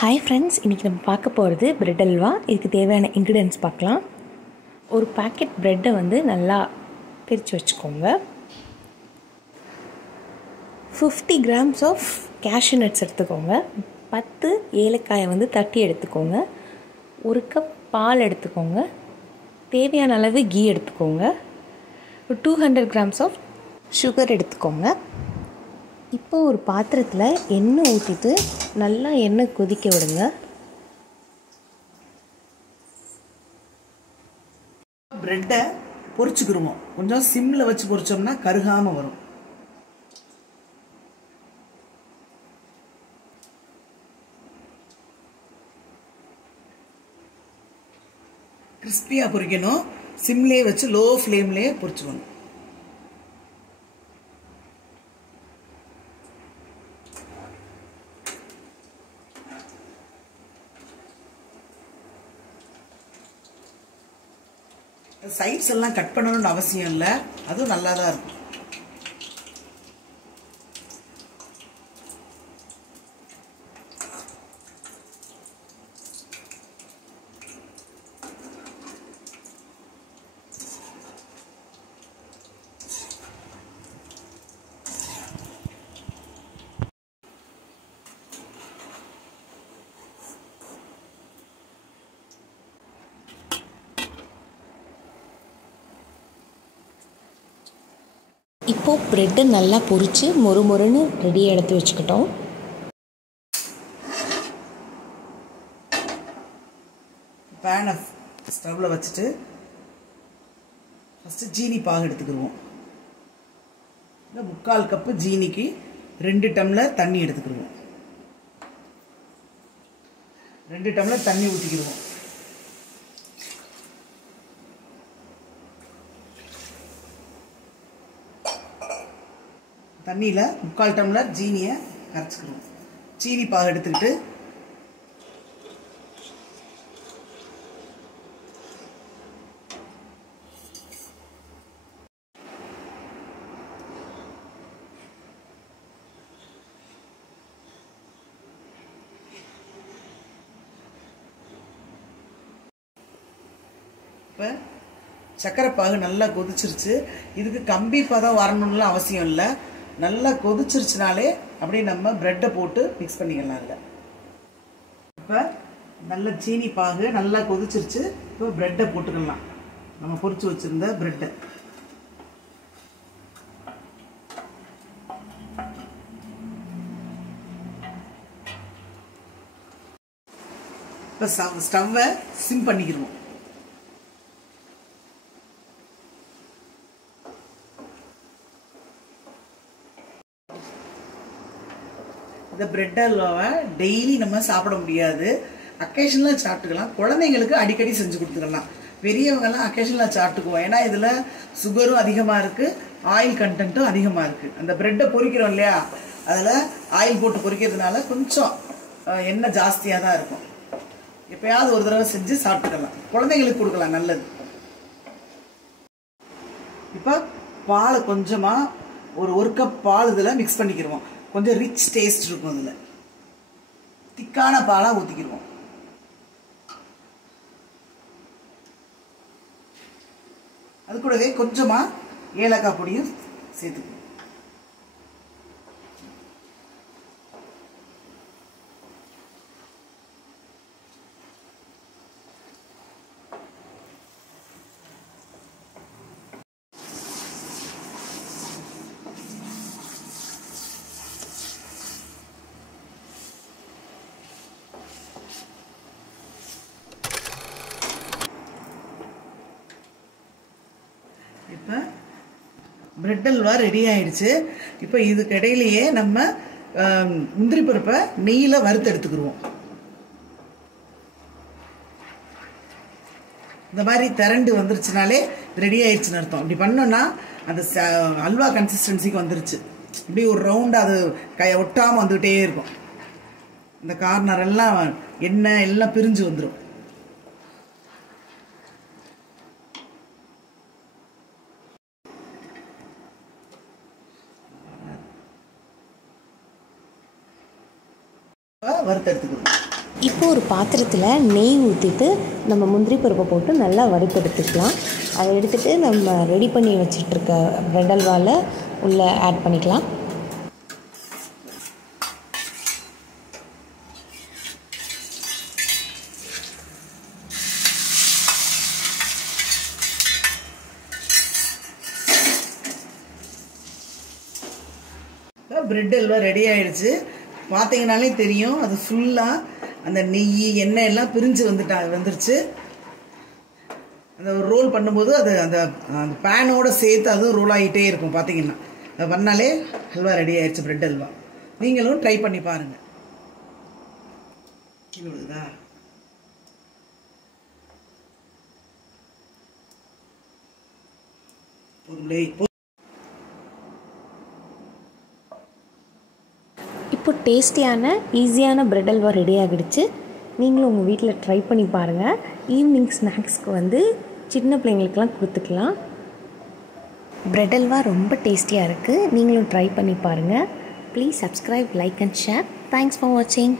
Hi friends, இன்றைக்கி நம்ம பார்க்க போகிறது பிரெட் அல்வா. இதுக்கு தேவையான இன்க்ரீடியன்ட்ஸ் பார்க்கலாம். ஒரு பேக்கெட் ப்ரெட்டை நல்லா பிரித்து வச்சுக்கோங்க. 50 கிராம்ஸ் ஆஃப் கேஷ்யூ நட்ஸ் எடுத்துக்கோங்க. 10 ஏலக்காயை தட்டி எடுத்துக்கோங்க. 1 கப் பால் எடுத்துக்கோங்க. தேவையான அளவு கீ எடுத்துக்கோங்க. 200 கிராம்ஸ் ஆஃப் சுகர் எடுத்துக்கோங்க. இப்போ ஒரு பாத்திரத்தில் எண்ணெய் ஊற்றிட்டு நல்லா எண்ணெய் கொதிக்க விடுங்க. பிரெட்டை பொரிச்சுக்கிருவோம். கொஞ்சம் சிம்மில் வச்சு பொரிச்சோம்னா கருகாமல் வரும். கிறிஸ்பியாக பொரிக்கணும். சிம்லேயே வச்சு லோ ஃப்ளேம்லேயே பொரிச்சுக்கணும். சைட்ஸ் எல்லாம் கட் பண்ணணும்னு அவசியம் இல்லை, அதுவும் நல்லா தான் இருக்கும். இப்போது ப்ரெட்டை நல்லா பொரித்து மொறுமொறுன்னு ரெடியாக எடுத்து வச்சுக்கிட்டோம். பேனை ஸ்டவ்வில் வச்சுட்டு ஃபஸ்ட்டு ஜீனி பாகு எடுத்துக்கிடுவோம். 3/4 கப்பு ஜீனிக்கு 2 டம்ளர் தண்ணி எடுத்துக்கிடுவோம். 2 டம்ளர் தண்ணி ஊற்றிக்கிடுவோம். தண்ணியில் 3/4 டம்ளர் ஜீனியை கரைச்சிக்கிறோம். சீனி பாகு எடுத்துக்கிட்டு இப்போ சர்க்கரை பாகு நல்லா கொதிச்சிருச்சு. இதுக்கு கம்பி பதம் வரணும்லாம் அவசியம் இல்லை. நல்லா கொதிச்சிருச்சுனாலே அப்படியே நம்ம ப்ரெட்டை போட்டு மிக்ஸ் பண்ணிக்கலாம். இல்லை இப்போ நல்ல சீனி பாகு நல்லா கொதிச்சிருச்சு. இப்போ ப்ரெட்டை போட்டுக்கலாம். நம்ம பொரிச்சு வச்சுருந்த ப்ரெட்டை இப்போ ஸ்டவ்வை சிம் பண்ணிக்கிடுவோம். இந்த பிரெட் அல்வாவை டெய்லி நம்ம சாப்பிட முடியாது, அக்கேஷனலாக சாப்பிட்டுக்கலாம். குழந்தைங்களுக்கு அடிக்கடி செஞ்சு கொடுத்துக்கலாம். பெரியவங்கெல்லாம் அக்கேஷனலாக சாப்பிட்டுக்குவோம். ஏன்னா இதில் சுகரும் அதிகமாக இருக்குது, ஆயில் கண்டென்ட்டும் அதிகமாக இருக்குது. அந்த ப்ரெட்டை பொரிக்கிறோம் இல்லையா, அதில் ஆயில் போட்டு பொரிக்கிறதுனால கொஞ்சம் எண்ணெய் ஜாஸ்தியாக தான் இருக்கும். எப்போயாவது ஒரு தடவை செஞ்சு சாப்பிட்டுக்கலாம். குழந்தைங்களுக்கு கொடுக்கலாம், நல்லது. இப்போ பாலை கொஞ்சமாக ஒரு கப் பால் இதில் மிக்ஸ் பண்ணிக்கிடுவோம். கொஞ்சம் ரிச் டேஸ்ட் இருக்கும். இதில் திக்கான பாலாக ஊற்றிக்கிடுவோம். அது கூடவே கொஞ்சமாக ஏலக்காய் பொடியும் சேர்த்துக்குவோம். இப்போ பிரெட் அல்வா ரெடி ஆயிடுச்சு. இப்போ இதுக்கு இடையிலேயே நம்ம முந்திரி பருப்பை நெய்யில் வறுத்து எடுத்துக்கிடுவோம். இந்த மாதிரி திரண்டு வந்துருச்சுனாலே ரெடி ஆயிடுச்சுன்னு அர்த்தம். இப்படி பண்ணோன்னா அந்த அல்வா கன்சிஸ்டன்சிக்கு வந்துருச்சு. இப்படி ஒரு ரவுண்டாக அது கையை ஒட்டாமல் வந்துக்கிட்டே இருக்கும். இந்த கார்னர் எல்லாம் எண்ணெய் எல்லாம் பிரிஞ்சு வந்துடும். வறுத்து எடுத்துக்கணும். இப்போ ஒரு பாத்திரத்தில் நெய் ஊற்றிட்டு நம்ம முந்திரி பருப்பை போட்டு நல்லா வறுத்தெடுத்துக்கலாம். அதை எடுத்துகிட்டு நம்ம ரெடி பண்ணி வச்சிட்ருக்க பிரெட் அல்வாவில் உள்ளே ஆட் பண்ணிக்கலாம். பிரெட் அல்வா ரெடி ஆகிடுச்சு. பார்த்தீங்கனாலே தெரியும், அது ஃபுல்லாக அந்த நெய் எண்ணெய் எல்லாம் பிரிஞ்சு வந்துருச்சு. அந்த ரோல் பண்ணும்போது அது அந்த பேனோட சேர்த்து அதுவும் ரோல் ஆகிட்டே இருக்கும். பார்த்தீங்கன்னா அதை பண்ணாலே அல்வா ரெடி ஆயிடுச்சு, பிரெட் அல்வா. நீங்களும் ட்ரை பண்ணி பாருங்கள். இவ்வளோதா இப்போ டேஸ்டியான ஈஸியான பிரெட் அல்வா ரெடி ஆகிடுச்சு. நீங்களும் உங்கள் வீட்டில் ட்ரை பண்ணி பாருங்கள். ஈவினிங் ஸ்நாக்ஸ்க்கு வந்து சின்ன பிள்ளைங்களுக்கெல்லாம் கொடுத்துக்கலாம். பிரெட் அல்வா ரொம்ப டேஸ்டியாக இருக்குது. நீங்களும் ட்ரை பண்ணி பாருங்கள். Please subscribe, like and share. Thanks for வாட்சிங்.